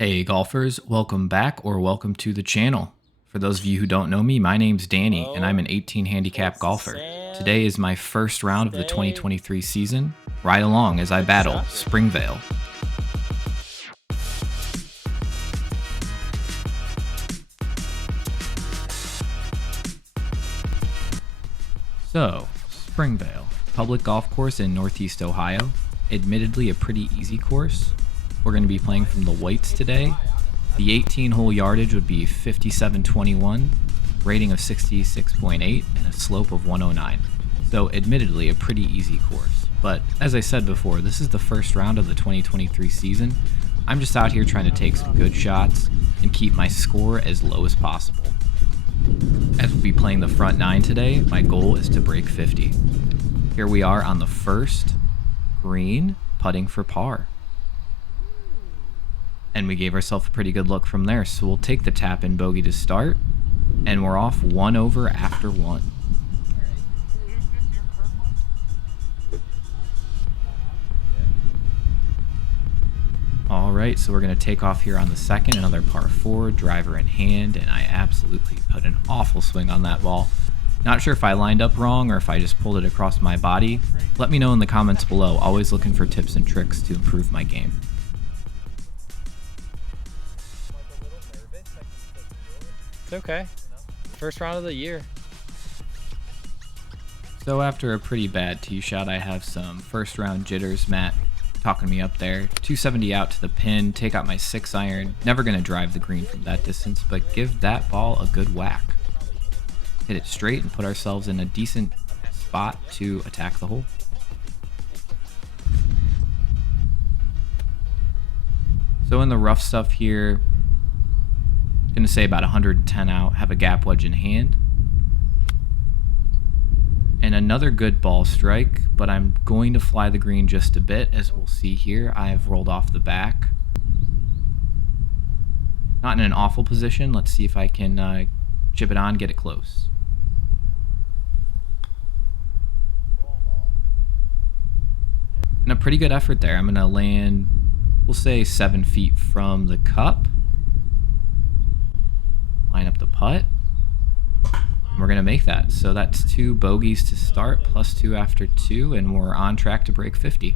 Hey golfers, welcome back or welcome to the channel. For those of you who don't know me, my name's Danny and I'm Go an 18 handicap towards the golfer. Today sand. is my first round of the Stay. 2023 season. Ride along as I Good battle shot. Springvale. So, Springvale, public golf course in Northeast Ohio. Admittedly a pretty easy course. We're going to be playing from the whites today. The 18-hole yardage would be 5721, rating of 66.8, and a slope of 109. So admittedly a pretty easy course. But as I said before, this is the first round of the 2023 season. I'm just out here trying to take some good shots and keep my score as low as possible. As we'll be playing the front nine today, my goal is to break 50. Here we are on the first green, putting for par. And we gave ourselves a pretty good look from there, so we'll take the tap in bogey to start, and we're off one over after one. Alright, so we're going to take off here on the second, another par 4, driver in hand, and I absolutely put an awful swing on that ball. Not sure if I lined up wrong or if I just pulled it across my body. Let me know in the comments below, always looking for tips and tricks to improve my game. It's okay. First round of the year. So after a pretty bad tee shot, I have some first round jitters. Matt talking me up there. 270 out to the pin, take out my 6-iron. Never going to drive the green from that distance, but give that ball a good whack. Hit it straight and put ourselves in a decent spot to attack the hole. So in the rough stuff here, going to say about 110 out, have a gap wedge in hand. And another good ball strike, but I'm going to fly the green just a bit, as we'll see here. I have rolled off the back. Not in an awful position. Let's see if I can chip it on, get it close. And a pretty good effort there. I'm going to land, we'll say 7 feet from the cup. Line up the putt. We're going to make that. So that's 2 bogeys to start, plus 2 after 2, and we're on track to break 50.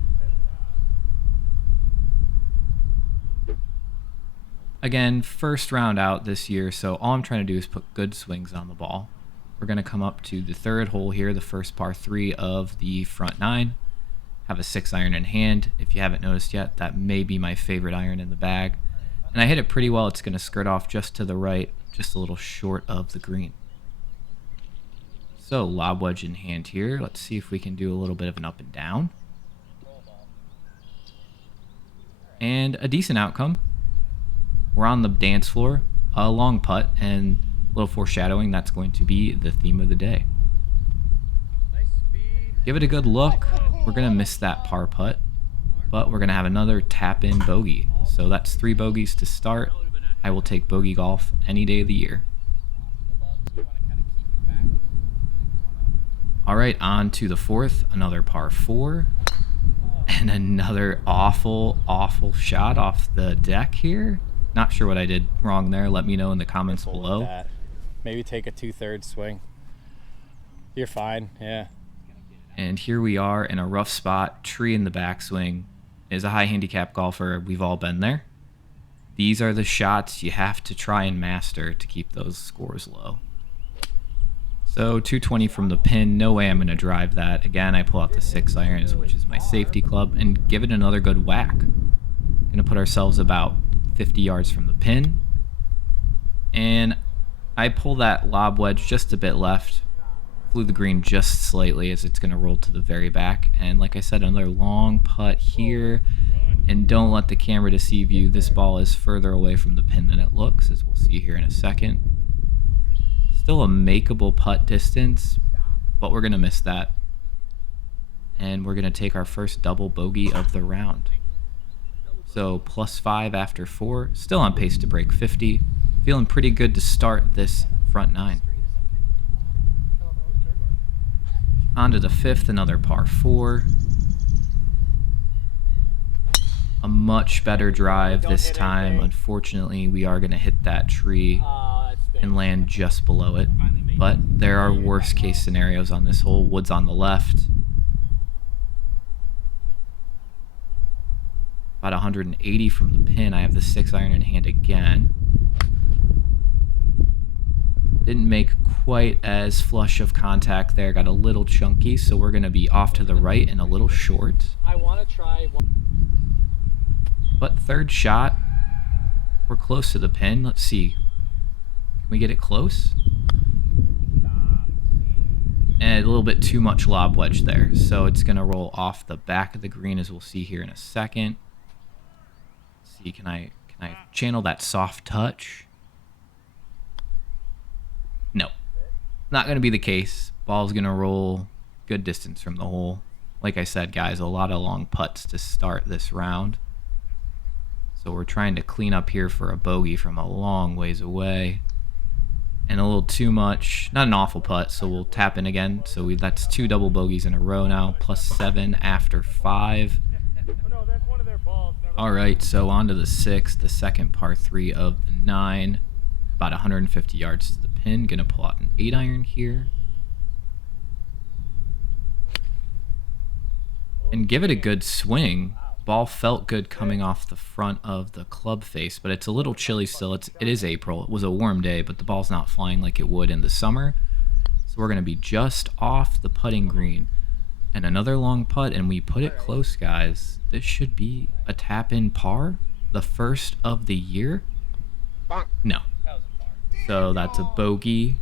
Again, first round out this year, so all I'm trying to do is put good swings on the ball. We're going to come up to the third hole here, the first par 3 of the front 9. Have a 6-iron in hand. If you haven't noticed yet, that may be my favorite iron in the bag. And I hit it pretty well. It's going to skirt off just to the right, just a little short of the green. So lob wedge in hand here. Let's see if we can do a little bit of an up and down. And a decent outcome. We're on the dance floor, a long putt, and a little foreshadowing, that's going to be the theme of the day. Give it a good look. We're going to miss that par putt, but we're going to have another tap-in bogey. So that's 3 bogeys to start. I will take bogey golf any day of the year. All right, on to the fourth, another par 4, and another awful shot off the deck here. Not sure what I did wrong there. Let me know in the comments below. Maybe take a 2/3 swing. You're fine, yeah. And here we are in a rough spot, tree in the backswing. As a high handicap golfer, we've all been there. These are the shots you have to try and master to keep those scores low. So 220 from the pin, no way I'm going to drive that. Again, I pull out the 6-iron, which is my safety club, and give it another good whack. Going to put ourselves about 50 yards from the pin. And I pull that lob wedge just a bit left. Flew the green just slightly as it's going to roll to the very back. And like I said, another long putt here. And don't let the camera deceive you. This ball is further away from the pin than it looks, as we'll see here in a second. Still a makeable putt distance, but we're going to miss that. And we're going to take our first double bogey of the round. So plus 5 after 4, still on pace to break 50. Feeling pretty good to start this front 9. On to the 5th, another par 4. a much better drive this time. Unfortunately, we are going to hit that tree and land just below it. But there are worst case scenarios on this hole. Wood's on the left. About 180 from the pin. I have the 6-iron in hand again. Didn't make quite as flush of contact there. Got a little chunky, so we're going to be off to the right and a little short. I want to try one. But third shot, we're close to the pin. Let's see. Can we get it close? And a little bit too much lob wedge there. So it's going to roll off the back of the green, as we'll see here in a second. Let's see, can I channel that soft touch? No. Not going to be the case. Ball's going to roll good distance from the hole. Like I said, guys, a lot of long putts to start this round. So we're trying to clean up here for a bogey from a long ways away. And a little too much. Not an awful putt, so we'll tap in again. So that's 2 double bogeys in a row now, +7 after 5. All right, so on to the 6th, the second par 3 of the 9. About 150 yards to the pin. Gonna pull out an 8-iron here. And give it a good swing. Ball felt good coming off the front of the club face, but it's a little chilly still. It is April. It was a warm day, but the ball's not flying like it would in the summer. So we're going to be just off the putting green. And another long putt, and we put it close, guys. This should be a tap-in par, the first of the year. No. So that's a bogey.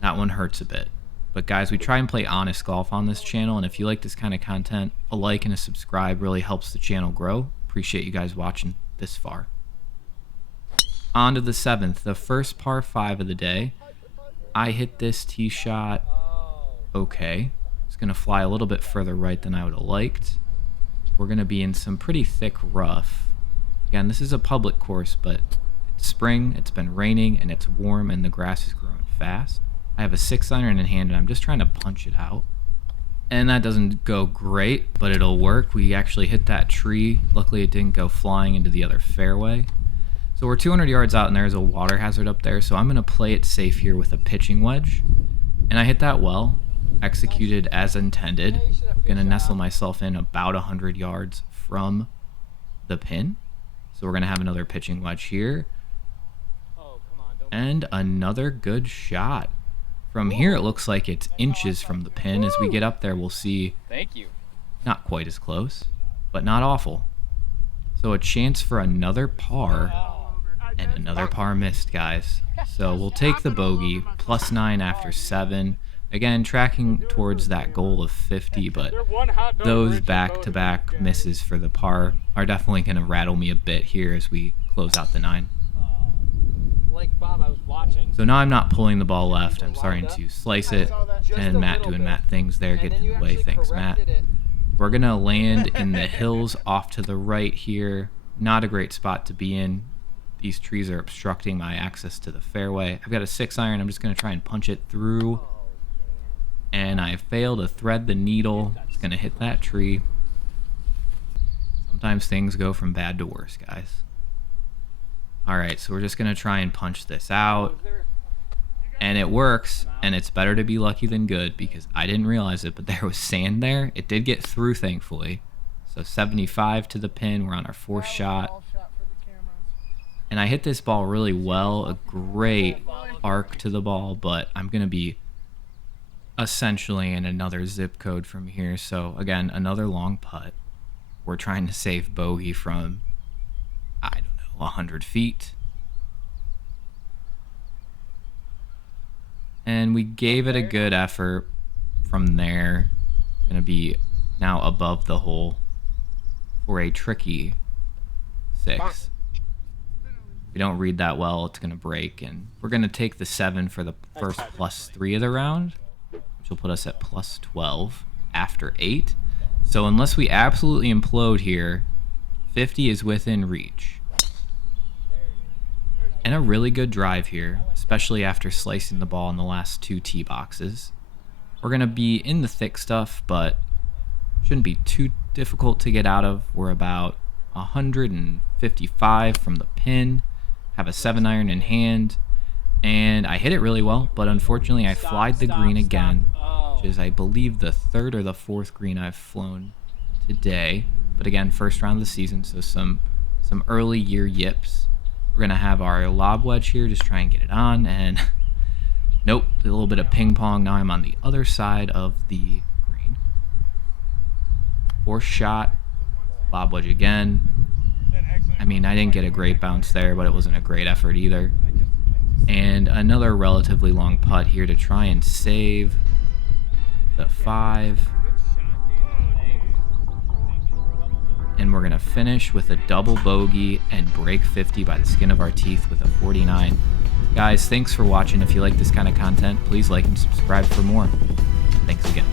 That one hurts a bit. But guys, we try and play honest golf on this channel, and if you like this kind of content, a like and a subscribe really helps the channel grow. Appreciate you guys watching this far. On to the 7th, the first par 5 of the day. I hit this tee shot okay. It's going to fly a little bit further right than I would have liked. We're going to be in some pretty thick rough. Again, this is a public course, but it's spring, it's been raining, and it's warm, and the grass is growing fast. I have a 6-iron in hand, and I'm just trying to punch it out. And that doesn't go great, but it'll work. We actually hit that tree. Luckily, it didn't go flying into the other fairway. So we're 200 yards out, and there's a water hazard up there, so I'm going to play it safe here with a pitching wedge. And I hit that well, executed as intended. I'm going to nestle myself in about 100 yards from the pin. So we're going to have another pitching wedge here. And another good shot. From here, it looks like it's inches from the pin. As we get up there, we'll see. Thank you. Not quite as close, but not awful. So a chance for another par, and another par missed, guys. So we'll take the bogey, +9 after 7. Again, tracking towards that goal of 50, but those back-to-back misses for the par are definitely going to rattle me a bit here as we close out the 9. Like Bob, I was watching. So now I'm not pulling the ball left. I'm starting to slice it, and Matt doing Matt things there, getting in the way. Thanks, Matt. We're going to land in the hills off to the right here. Not a great spot to be in. These trees are obstructing my access to the fairway. I've got a 6-iron. I'm just going to try and punch it through. And I fail to thread the needle. It's going to hit that tree. Sometimes things go from bad to worse, guys. Alright, so we're just going to try and punch this out. And it works, and it's better to be lucky than good because I didn't realize it, but there was sand there. It did get through, thankfully. So 75 to the pin. We're on our 4th shot. And I hit this ball really well. A great arc to the ball, but I'm going to be essentially in another zip code from here. So, again, another long putt. We're trying to save bogey from, I don't know, 100 feet. And we gave it a good effort from there. Going to be now above the hole for a tricky 6. If we don't read that well, it's going to break. And we're going to take the 7 for the first +3 of the round, which will put us at +12 after 8. So unless we absolutely implode here, 50 is within reach. And a really good drive here, especially after slicing the ball in the last 2 tee boxes. We're going to be in the thick stuff, but shouldn't be too difficult to get out of. We're about 155 from the pin, have a 7-iron in hand, and I hit it really well, but unfortunately I flied the green again, which is, I believe, the 3rd or the 4th green I've flown today. But again, first round of the season, so some early year yips. We're gonna have our lob wedge here, just try and get it on, and nope, a little bit of ping pong. Now I'm on the other side of the green. 4th shot, lob wedge again. I mean, I didn't get a great bounce there, but it wasn't a great effort either. And another relatively long putt here to try and save the 5. And we're going to finish with a double bogey and break 50 by the skin of our teeth with a 49. Guys, thanks for watching. If you like this kind of content, please like and subscribe for more. Thanks again.